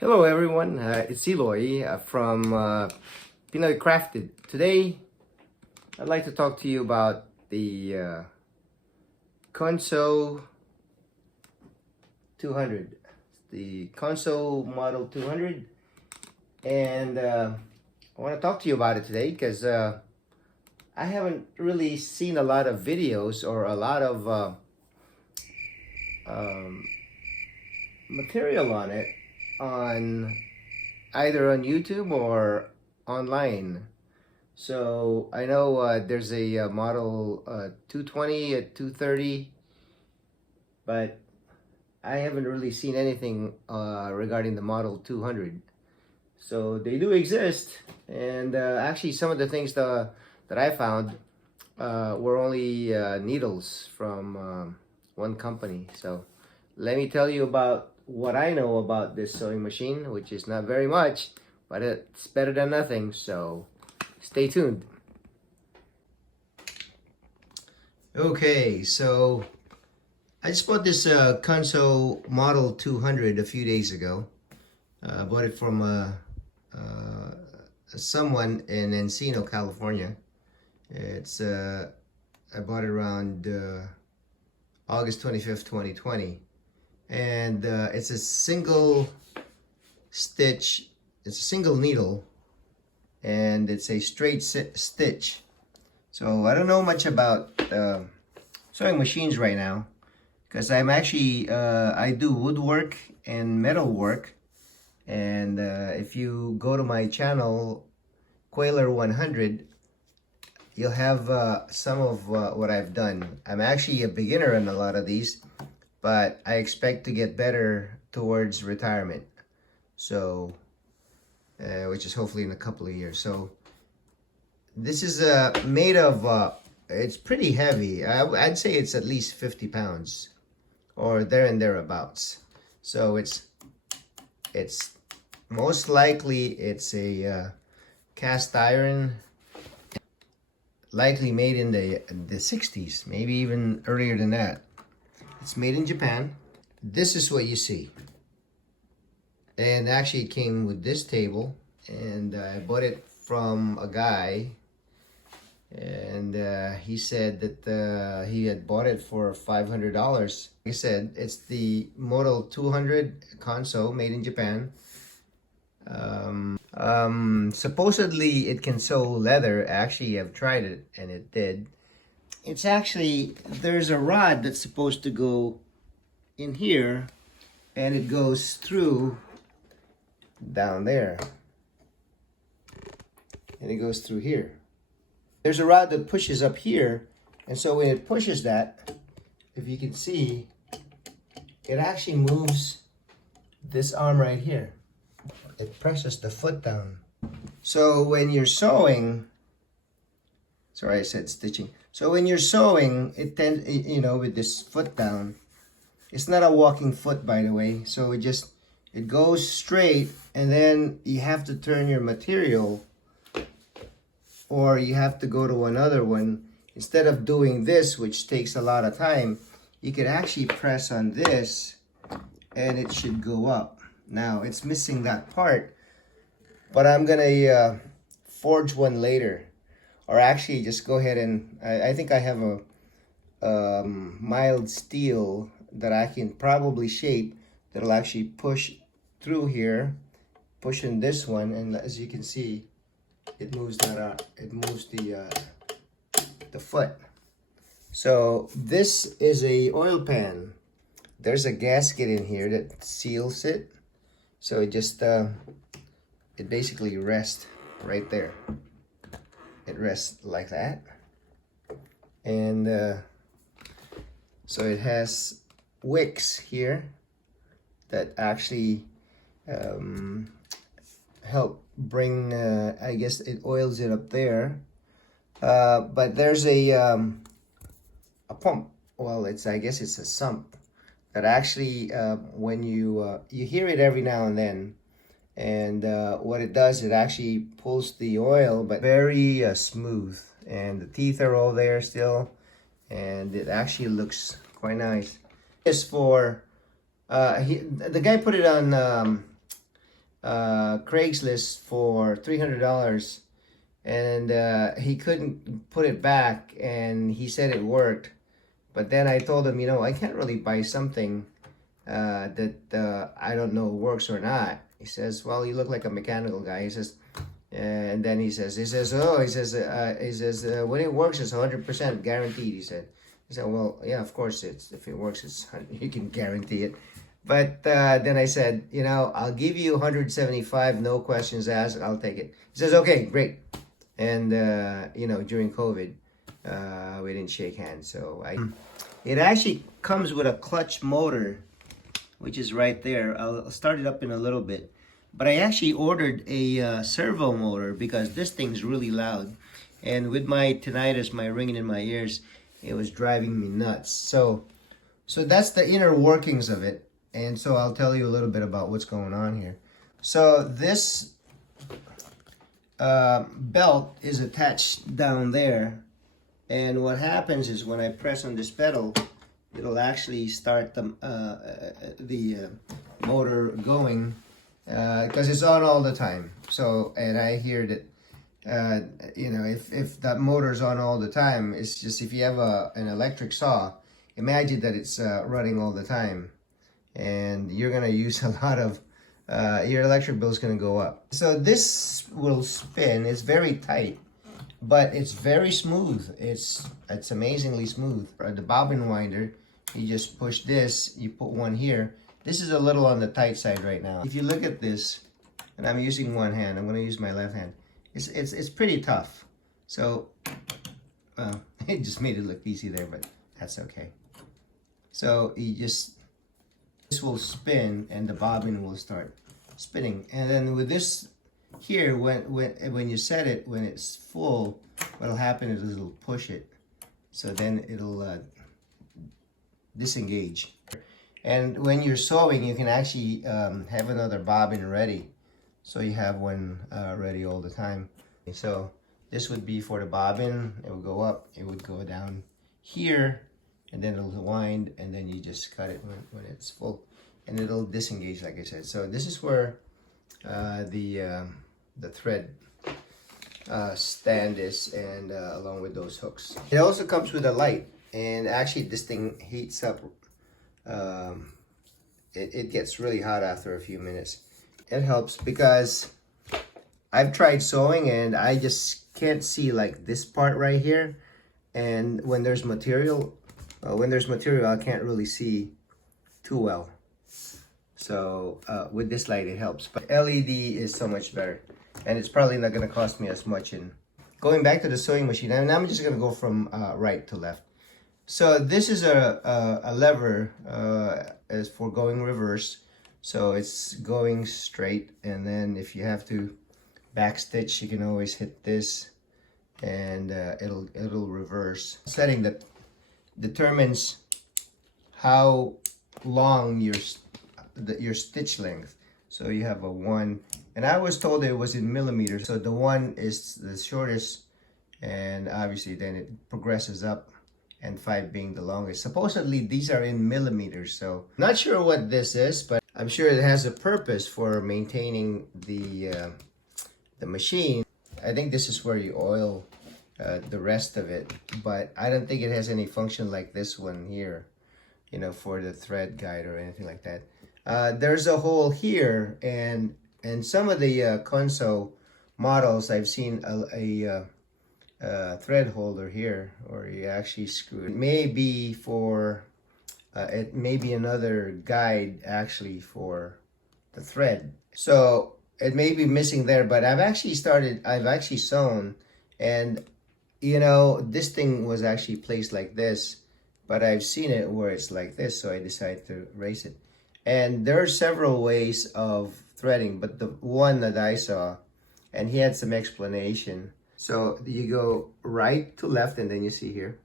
Hello everyone, it's Eloy from Pinoy Crafted. Today, I'd like to talk to you about the Consew 200, the Consew Model 200, and I want to talk to you about it today because I haven't really seen a lot of videos or a lot of material on it on either on YouTube or online. So I know there's a model 220 at 230, but I haven't really seen anything regarding the model 200. So they do exist, and actually some of the things that I found were only needles from one company. So let me tell you about what I know about this sewing machine, which is not very much, but it's better than nothing, so stay tuned. Okay, so I just bought this Consew Model 200 a few days ago. I bought it from someone in Encino, California. It's I bought it around August 25th, 2020. And it's a single stitch, it's a single needle, and it's a straight stitch. So I don't know much about sewing machines right now because I'm actually I do woodwork and metal work, and if you go to my channel Quailer 100, you'll have some of what I've done. I'm actually a beginner in a lot of these, but I expect to get better towards retirement. So, which is hopefully in a couple of years. So, this is made of, it's pretty heavy. I'd say it's at least 50 pounds or there and thereabouts. So, it's most likely it's a cast iron, likely made in the 60s, maybe even earlier than that. It's made in Japan. This is what you see. And actually it came with this table, and I bought it from a guy, and he said that he had bought it for $500. Like I said, it's the Model 200 Consew, made in Japan. Supposedly it can sew leather. Actually, I've tried it and it did. It's actually, there's a rod that's supposed to go in here, and it goes through down there, and it goes through here. There's a rod that pushes up here, and so when it pushes that, if you can see, it actually moves this arm right here. It presses the foot down. So when you're sewing, sorry, I said stitching. So when you're sewing, it tends, you know, with this foot down, it's not a walking foot, by the way. So it goes straight, and then you have to turn your material, or you have to go to another one. Instead of doing this, which takes a lot of time, you could actually press on this, and it should go up. Now, it's missing that part, but I'm gonna forge one later. Or actually, just go ahead and, I think I have a mild steel that I can probably shape that'll actually push through here, push in this one, and as you can see, it moves that it moves the foot. So this is a oil pan. There's a gasket in here that seals it. So it just, it basically rests right there. It rests like that, and so it has wicks here that actually help bring, I guess it oils it up there, but there's a pump. Well, I guess it's a sump that actually when you hear it every now and then. And what it does, it actually pulls the oil, but very smooth. And the teeth are all there still. And it actually looks quite nice. It's for, the guy put it on Craigslist for $300, and he couldn't put it back, and he said it worked. But then I told him, you know, I can't really buy something that I don't know works or not. He says, well, you look like a mechanical guy. He says, and then he says, when it works, it's 100% guaranteed. He said, well, yeah, of course, if it works, you can guarantee it. But then I said, you know, I'll give you 175, no questions asked. I'll take it. He says, okay, great. And you know, during COVID, we didn't shake hands. So it actually comes with a clutch motor, which is right there. I'll start it up in a little bit. But I actually ordered a servo motor because this thing's really loud. And with my tinnitus, my ringing in my ears, it was driving me nuts. So that's the inner workings of it. And so I'll tell you a little bit about what's going on here. So this belt is attached down there. And what happens is when I press on this pedal, it'll actually start the motor going because it's on all the time. So, and I hear that you know, if that motor's on all the time, it's just, if you have an electric saw, imagine that it's running all the time, and you're gonna use a lot of your electric bill is gonna go up. So this will spin. It's very tight, but it's very smooth. It's amazingly smooth. The bobbin winder, you just push this, you put one here. This is a little on the tight side right now. If you look at this, and I'm using one hand, I'm gonna use my left hand. It's pretty tough. So it just made it look easy there, but that's okay. So this will spin and the bobbin will start spinning. And then with this here, when you set it, when it's full, what'll happen is it'll push it. So then it'll disengage. And when you're sewing, you can actually have another bobbin ready. So you have one ready all the time. So this would be for the bobbin. It would go up, it would go down here, and then it'll wind, and then you just cut it when it's full. And it'll disengage, like I said. So this is where the thread stand is, and along with those hooks. It also comes with a light, and actually this thing heats up. It gets really hot after a few minutes. It helps because I've tried sewing and I just can't see like this part right here, and when there's material I can't really see too well. So with this light it helps, but LED is so much better, and it's probably not going to cost me as much. In going back to the sewing machine, and I'm just going to go from right to left. So this is a lever as for going reverse. So it's going straight, and then if you have to backstitch, you can always hit this, and it'll reverse. Setting that determines how long your stitch length. So you have a 1, and I was told it was in millimeters. So the 1 is the shortest, and obviously then it progresses up, and 5 being the longest. Supposedly these are in millimeters, so not sure what this is, but I'm sure it has a purpose for maintaining the machine. I think this is where you oil the rest of it, but I don't think it has any function like this one here, you know, for the thread guide or anything like that. There's a hole here, and some of the Consew models I've seen a thread holder here, or you actually screw it. It may be for it may be another guide actually for the thread, so it may be missing there. But I've actually sewn, and you know, this thing was actually placed like this, but I've seen it where it's like this, so I decided to erase it. And there are several ways of threading, but the one that I saw, and he had some explanation. So you go right to left, and then you see here,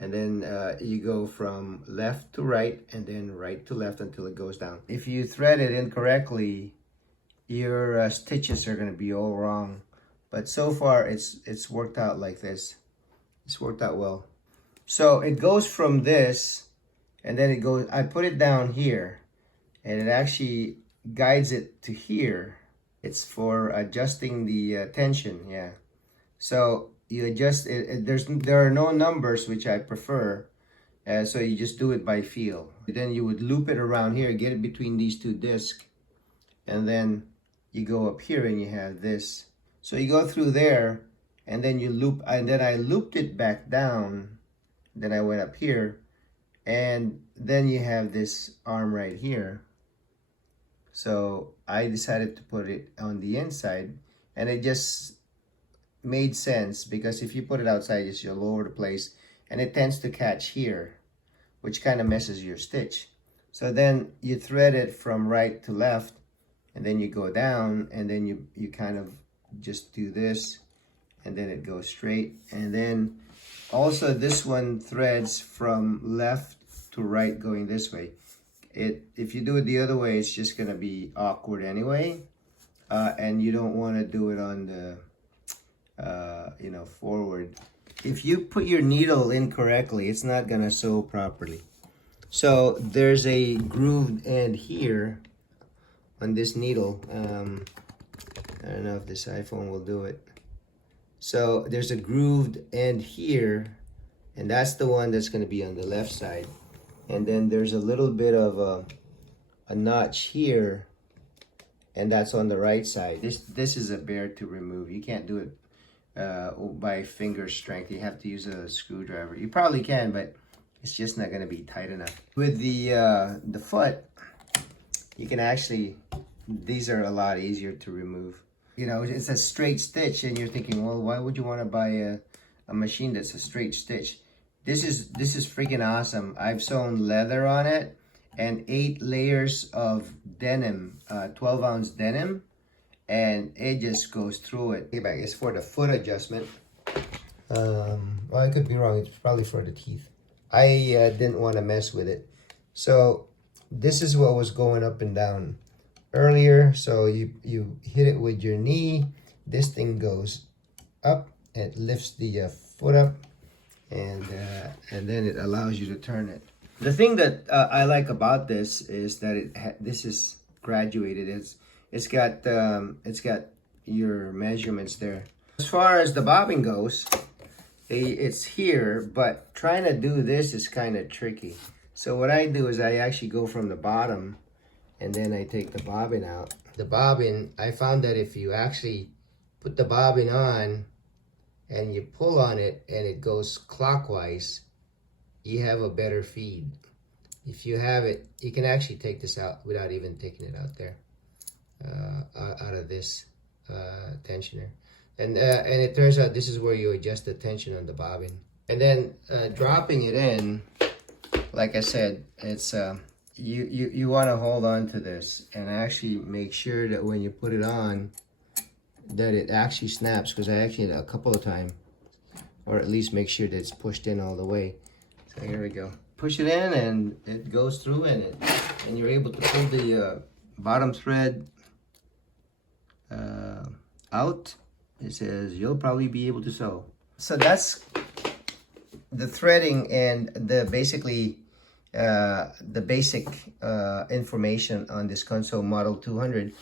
and then you go from left to right, and then right to left until it goes down. If you thread it incorrectly, your stitches are going to be all wrong. But so far it's worked out like this. It's worked out well. So it goes from this, and then it goes, I put it down here, and it actually guides it to here. It's for adjusting the tension, yeah. So you adjust it. There are no numbers, which I prefer. So you just do it by feel. Then you would loop it around here, get it between these two discs, and then you go up here and you have this. So you go through there, and then you loop, and then I looped it back down. Then I went up here, and then you have this arm right here. So I decided to put it on the inside, and it just made sense because if you put it outside, it's all over the place, and it tends to catch here, which kind of messes your stitch. So then you thread it from right to left, and then you go down, and then you kind of just do this, and then it goes straight. And then also this one threads from left to right going this way. If you do it the other way, it's just gonna be awkward anyway, and you don't want to do it on the forward. If you put your needle incorrectly, it's not gonna sew properly. So there's a grooved end here on this needle. I don't know if this iPhone will do it. So there's a grooved end here, and that's the one that's gonna be on the left side. And then there's a little bit of a notch here, and that's on the right side. This is a bear to remove. You can't do it by finger strength. You have to use a screwdriver. You probably can, but it's just not going to be tight enough. With the foot, you can actually, these are a lot easier to remove. You know, it's a straight stitch, and you're thinking, well, why would you want to buy a machine that's a straight stitch? This is freaking awesome. I've sewn leather on it and 8 layers of denim, 12-ounce denim, and it just goes through it. It's for the foot adjustment. Well, I could be wrong. It's probably for the teeth. I didn't want to mess with it. So this is what was going up and down earlier. So you hit it with your knee. This thing goes up and lifts the foot up. And then it allows you to turn it. The thing that I like about this is that this is graduated. It's got your measurements there. As far as the bobbin goes, it's here, but trying to do this is kind of tricky. So what I do is I actually go from the bottom, and then I take the bobbin out. The bobbin, I found that if you actually put the bobbin on and you pull on it and it goes clockwise, you have a better feed. If you have it, you can actually take this out without even taking it out there, out of this tensioner. And it turns out this is where you adjust the tension on the bobbin. And then dropping it in, like I said, it's you want to hold on to this and actually make sure that when you put it on, that it actually snaps, because I actually did it a couple of times, or at least make sure that it's pushed in all the way. So here we go. Push it in and it goes through, and you're able to pull the bottom thread out. It says you'll probably be able to sew. So that's the threading and the basic information on this Consew Model 200.